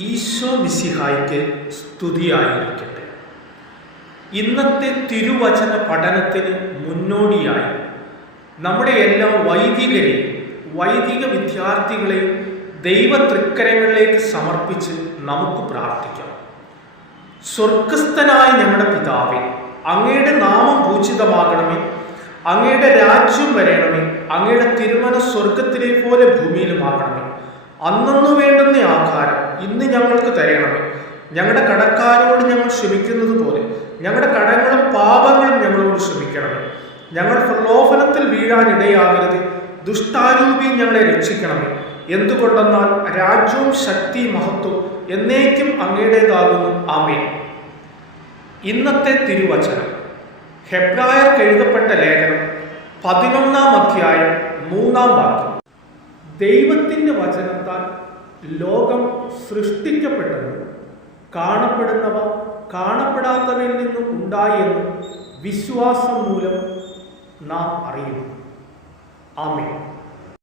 ഈശോ മിശിഹായ്ക്ക് സ്തുതിയായിരിക്കട്ടെ. ഇന്നത്തെ തിരുവചന പഠനത്തിന് മുന്നോടിയായി നമ്മുടെ എല്ലാ വൈദിക വിദ്യാർത്ഥികളെയും ദൈവതൃക്കരങ്ങളിലേക്ക് സമർപ്പിച്ച് നമുക്ക് പ്രാർത്ഥിക്കാം. സ്വർഗസ്ഥനായ ഞങ്ങളുടെ പിതാവേ, അങ്ങയുടെ നാമം പൂജിതമാകണമേ, അങ്ങയുടെ രാജ്യം വരയണമേ, അങ്ങയുടെ തിരുമനസ് സ്വർഗത്തിലെ പോലെ ഭൂമിയിലുമാകണമേ. അന്നു വേണ്ടുന്ന ആഹാരം ഇന്ന് ഞങ്ങൾക്ക് തരണമേ. ഞങ്ങളുടെ കടക്കാരോട് ഞങ്ങൾ ക്ഷമിക്കുന്നത് പോലെ ഞങ്ങളുടെ കടങ്ങളും പാപങ്ങളും ഞങ്ങളോട് ക്ഷമിക്കണമേ. ഞങ്ങൾ പ്രലോഭനത്തിൽ വീഴാനിടയാകരുത്, ദുഷ്ടാരൂപിയും ഞങ്ങളെ രക്ഷിക്കണമേ. എന്തുകൊണ്ടെന്നാൽ രാജ്യവും ശക്തി മഹത്വം എന്നേക്കും അങ്ങയുടേതാകുന്നു. ആമേൻ. ഇന്നത്തെ തിരുവചനം ഹെബ്രായർക്ക് എഴുതപ്പെട്ട ലേഖനം 11-ാം അധ്യായം 3-ാം വാക്യം. ദൈവത്തിൻ്റെ വചനത്താൽ ലോകം സൃഷ്ടിക്കപ്പെട്ടെന്നും കാണപ്പെടുന്നവ കാണപ്പെടാത്തവയിൽ നിന്നും ഉണ്ടായെന്നും വിശ്വാസം മൂലം നാം അറിയുന്നു. ആമേൻ.